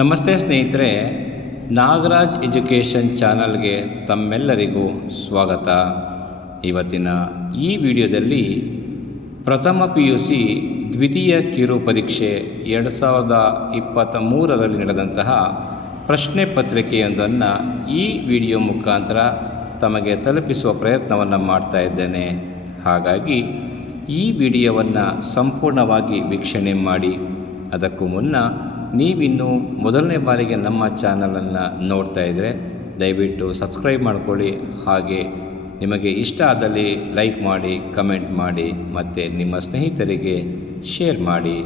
ನಮಸ್ತೆ ಸ್ನೇಹಿತರೆ, ನಾಗರಾಜ್ ಎಜುಕೇಷನ್ ಚಾನಲ್ಗೆ ತಮ್ಮೆಲ್ಲರಿಗೂ ಸ್ವಾಗತ. ಇವತ್ತಿನ ಈ ವಿಡಿಯೋದಲ್ಲಿ ಪ್ರಥಮ PUC ದ್ವಿತೀಯ ಕಿರು ಪರೀಕ್ಷೆ 2023ರಲ್ಲಿ ನಡೆದಂತಹ ಪ್ರಶ್ನೆ ಪತ್ರಿಕೆಯೊಂದನ್ನು ಈ ವಿಡಿಯೋ ಮುಖಾಂತರ ತಮಗೆ ತಲುಪಿಸುವ ಪ್ರಯತ್ನವನ್ನು ಮಾಡ್ತಾ ಇದ್ದೇನೆ. ಹಾಗಾಗಿ ಈ ವಿಡಿಯೋವನ್ನು ಸಂಪೂರ್ಣವಾಗಿ ವೀಕ್ಷಣೆ ಮಾಡಿ. ಅದಕ್ಕೂ ಮುನ್ನ ನೀವಿನ್ನೂ ಮೊದಲನೇ ಬಾರಿಗೆ ನಮ್ಮ ಚಾನಲನ್ನು ನೋಡ್ತಾ ಇದ್ದರೆ ದಯವಿಟ್ಟು ಸಬ್ಸ್ಕ್ರೈಬ್ ಮಾಡಿಕೊಳ್ಳಿ. ಹಾಗೆ ನಿಮಗೆ ಇಷ್ಟ ಆದಲ್ಲಿ ಲೈಕ್ ಮಾಡಿ, ಕಮೆಂಟ್ ಮಾಡಿ ಮತ್ತು ನಿಮ್ಮ ಸ್ನೇಹಿತರಿಗೆ ಶೇರ್ ಮಾಡಿ.